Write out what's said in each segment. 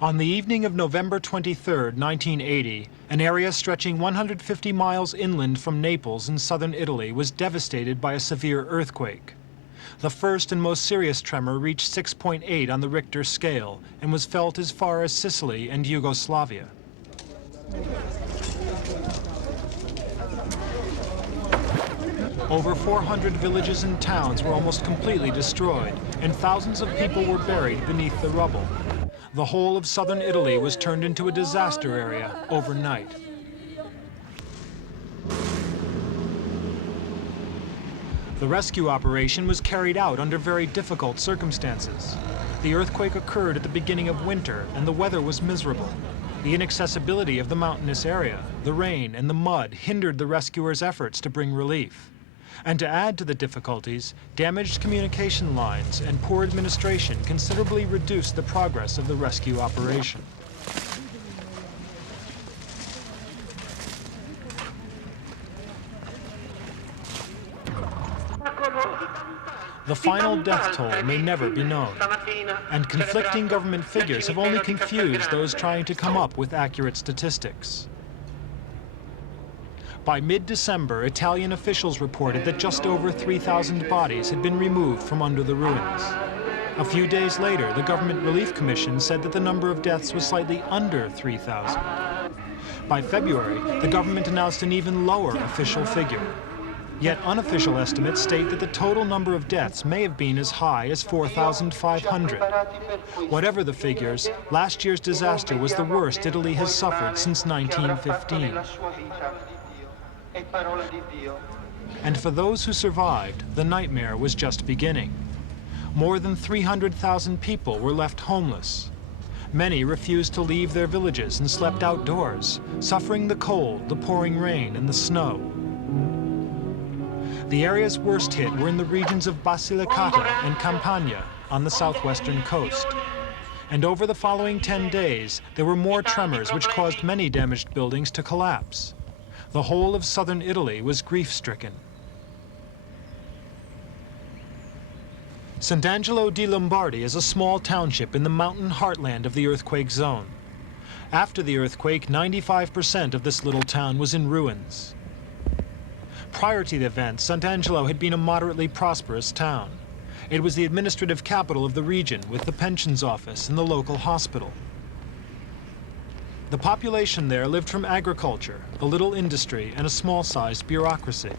On the evening of November 23, 1980, an area stretching 150 miles inland from Naples in southern Italy was devastated by a severe earthquake. The first and most serious tremor reached 6.8 on the Richter scale and was felt as far as Sicily and Yugoslavia. Over 400 villages and towns were almost completely destroyed, and thousands of people were buried beneath the rubble. The whole of southern Italy was turned into a disaster area overnight. The rescue operation was carried out under very difficult circumstances. The earthquake occurred at the beginning of winter, and the weather was miserable. The inaccessibility of the mountainous area, the rain, and the mud hindered the rescuers' efforts to bring relief. And to add to the difficulties, damaged communication lines and poor administration considerably reduced the progress of the rescue operation. The final death toll may never be known, and conflicting government figures have only confused those trying to come up with accurate statistics. By mid-December, Italian officials reported that just over 3,000 bodies had been removed from under the ruins. A few days later, the Government Relief Commission said that the number of deaths was slightly under 3,000. By February, the government announced an even lower official figure. Yet unofficial estimates state that the total number of deaths may have been as high as 4,500. Whatever the figures, last year's disaster was the worst Italy has suffered since 1915. And for those who survived, the nightmare was just beginning. More than 300,000 people were left homeless. Many refused to leave their villages and slept outdoors, suffering the cold, the pouring rain, and the snow. The areas worst hit were in the regions of Basilicata and Campania on the southwestern coast. And over the following 10 days, there were more tremors which caused many damaged buildings to collapse. The whole of southern Italy was grief-stricken. Santangelo di Lombardi is a small township in the mountain heartland of the earthquake zone. After the earthquake, 95% of this little town was in ruins. Prior to the event, Santangelo had been a moderately prosperous town. It was the administrative capital of the region, with the pensions office and the local hospital. The population there lived from agriculture, a little industry, and a small-sized bureaucracy.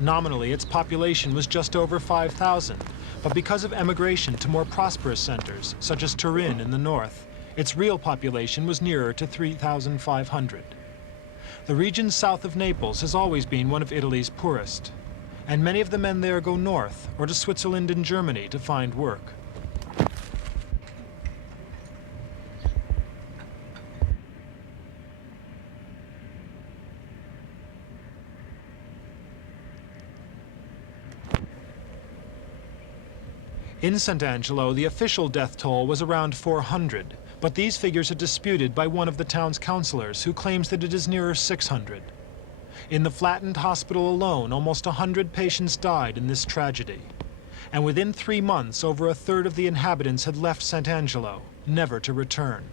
Nominally, its population was just over 5,000, but because of emigration to more prosperous centers, such as Turin in the north, its real population was nearer to 3,500. The region south of Naples has always been one of Italy's poorest, and many of the men there go north or to Switzerland and Germany to find work. In Santangelo, the official death toll was around 400, but these figures are disputed by one of the town's councillors, who claims that it is nearer 600. In the flattened hospital alone, almost 100 patients died in this tragedy. And within 3 months, over a third of the inhabitants had left Santangelo, never to return.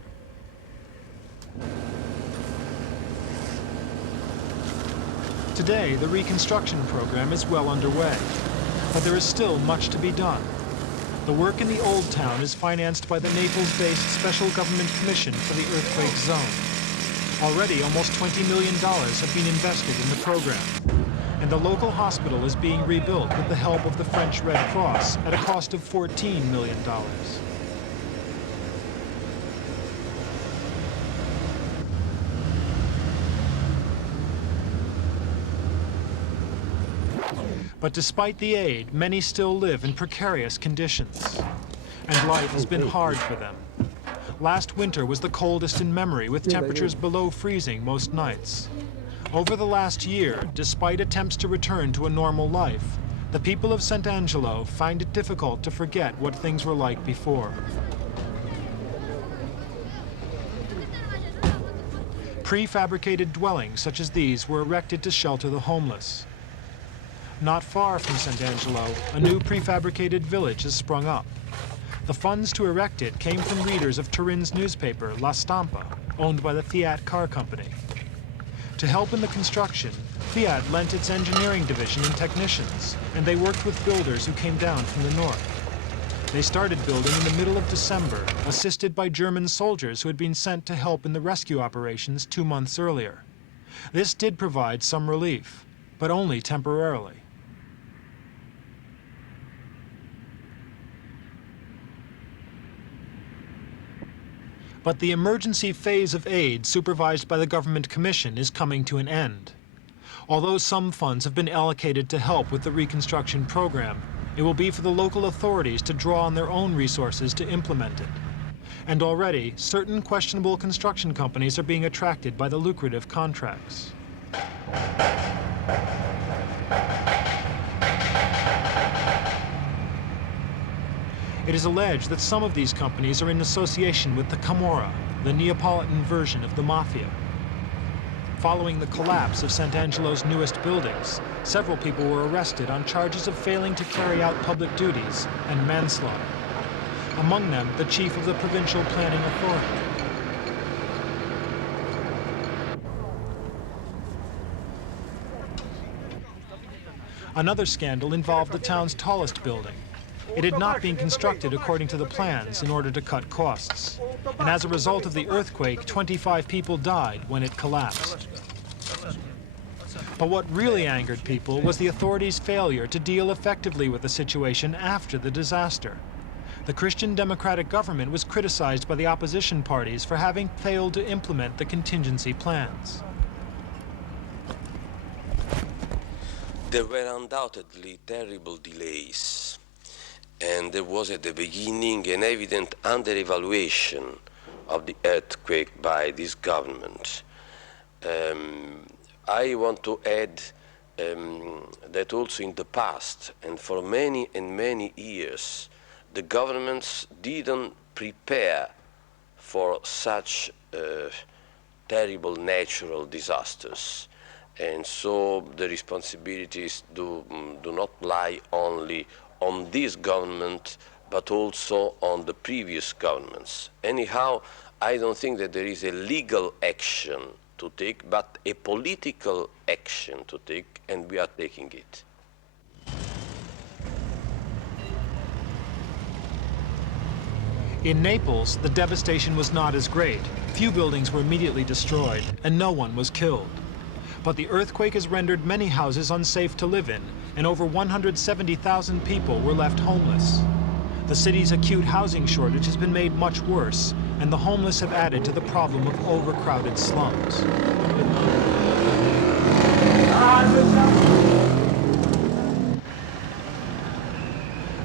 Today, the reconstruction program is well underway, but there is still much to be done. The work in the Old Town is financed by the Naples-based Special Government Commission for the Earthquake Zone. Already, almost $20 million have been invested in the program, and the local hospital is being rebuilt with the help of the French Red Cross at a cost of $14 million. But despite the aid, many still live in precarious conditions, and life has been hard for them. Last winter was the coldest in memory, with temperatures below freezing most nights. Over the last year, despite attempts to return to a normal life, the people of Santangelo find it difficult to forget what things were like before. Prefabricated dwellings such as these were erected to shelter the homeless. Not far from Santangelo, a new prefabricated village has sprung up. The funds to erect it came from readers of Turin's newspaper, La Stampa, owned by the Fiat car company. To help in the construction, Fiat lent its engineering division and technicians, and they worked with builders who came down from the north. They started building in the middle of December, assisted by German soldiers who had been sent to help in the rescue operations 2 months earlier. This did provide some relief, but only temporarily. But the emergency phase of aid supervised by the Government Commission is coming to an end. Although some funds have been allocated to help with the reconstruction program, it will be for the local authorities to draw on their own resources to implement it. And already, certain questionable construction companies are being attracted by the lucrative contracts. It is alleged that some of these companies are in association with the Camorra, the Neapolitan version of the mafia. Following the collapse of Santangelo's newest buildings, several people were arrested on charges of failing to carry out public duties and manslaughter. Among them, the chief of the Provincial Planning Authority. Another scandal involved the town's tallest building. It had not been constructed according to the plans in order to cut costs. And as a result of the earthquake, 25 people died when it collapsed. But what really angered people was the authorities' failure to deal effectively with the situation after the disaster. The Christian Democratic government was criticized by the opposition parties for having failed to implement the contingency plans. There were undoubtedly terrible delays, and there was at the beginning an evident under-evaluation of the earthquake by this government. I want to add that also in the past, and for many and many years, the governments didn't prepare for such terrible natural disasters. And so the responsibilities do not lie only on this government, but also on the previous governments. Anyhow, I don't think that there is a legal action to take, but a political action to take, and we are taking it. In Naples, the devastation was not as great. Few buildings were immediately destroyed, and no one was killed. But the earthquake has rendered many houses unsafe to live in, and over 170,000 people were left homeless. The city's acute housing shortage has been made much worse, and the homeless have added to the problem of overcrowded slums.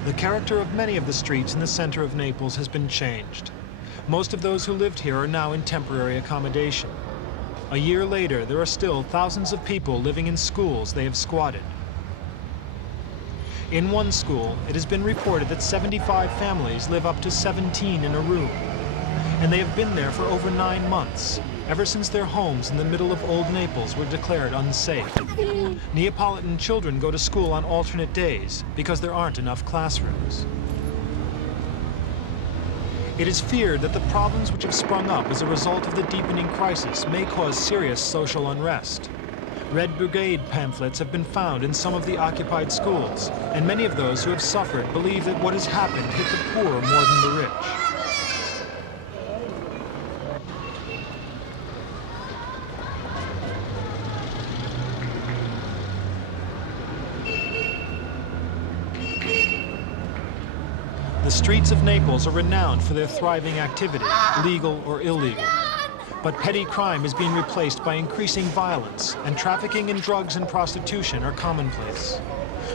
The character of many of the streets in the center of Naples has been changed. Most of those who lived here are now in temporary accommodation. A year later, there are still thousands of people living in schools they have squatted. In one school, it has been reported that 75 families live up to 17 in a room. And they have been there for over 9 months, ever since their homes in the middle of Old Naples were declared unsafe. Neapolitan children go to school on alternate days because there aren't enough classrooms. It is feared that the problems which have sprung up as a result of the deepening crisis may cause serious social unrest. Red Brigade pamphlets have been found in some of the occupied schools, and many of those who have suffered believe that what has happened hit the poor more than the rich. The streets of Naples are renowned for their thriving activity, legal or illegal. But petty crime is being replaced by increasing violence, and trafficking in drugs and prostitution are commonplace.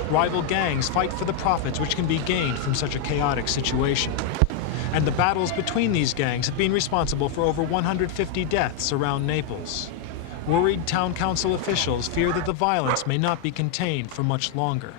Rival gangs fight for the profits which can be gained from such a chaotic situation. And the battles between these gangs have been responsible for over 150 deaths around Naples. Worried town council officials fear that the violence may not be contained for much longer.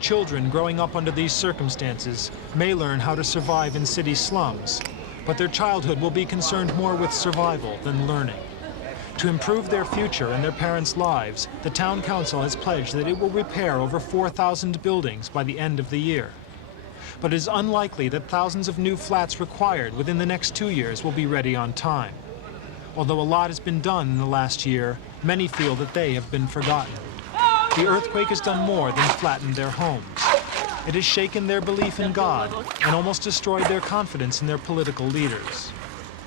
Children growing up under these circumstances may learn how to survive in city slums, but their childhood will be concerned more with survival than learning. To improve their future and their parents' lives, the town council has pledged that it will repair over 4,000 buildings by the end of the year. But it is unlikely that thousands of new flats required within the next 2 years will be ready on time. Although a lot has been done in the last year, many feel that they have been forgotten. The earthquake has done more than flatten their homes. It has shaken their belief in God and almost destroyed their confidence in their political leaders.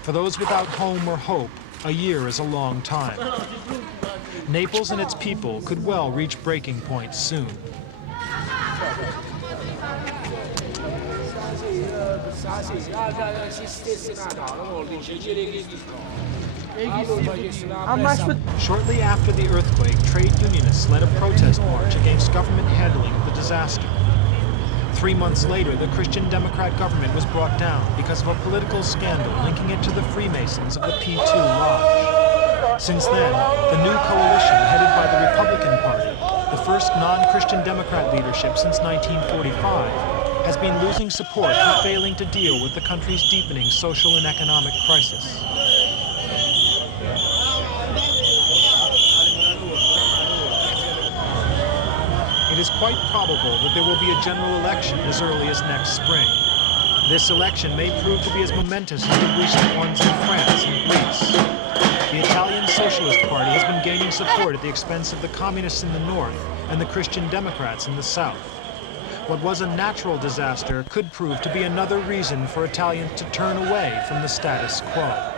For those without home or hope, a year is a long time. Naples and its people could well reach breaking point soon. Shortly after the earthquake, trade unionists led a protest march against government handling of the disaster. 3 months later, the Christian Democrat government was brought down because of a political scandal linking it to the Freemasons of the P2 Lodge. Since then, the new coalition headed by the Republican Party, the first non-Christian Democrat leadership since 1945, has been losing support for failing to deal with the country's deepening social and economic crisis. It is quite probable that there will be a general election as early as next spring. This election may prove to be as momentous as the recent ones in France and Greece. The Italian Socialist Party has been gaining support at the expense of the Communists in the north and the Christian Democrats in the south. What was a natural disaster could prove to be another reason for Italians to turn away from the status quo.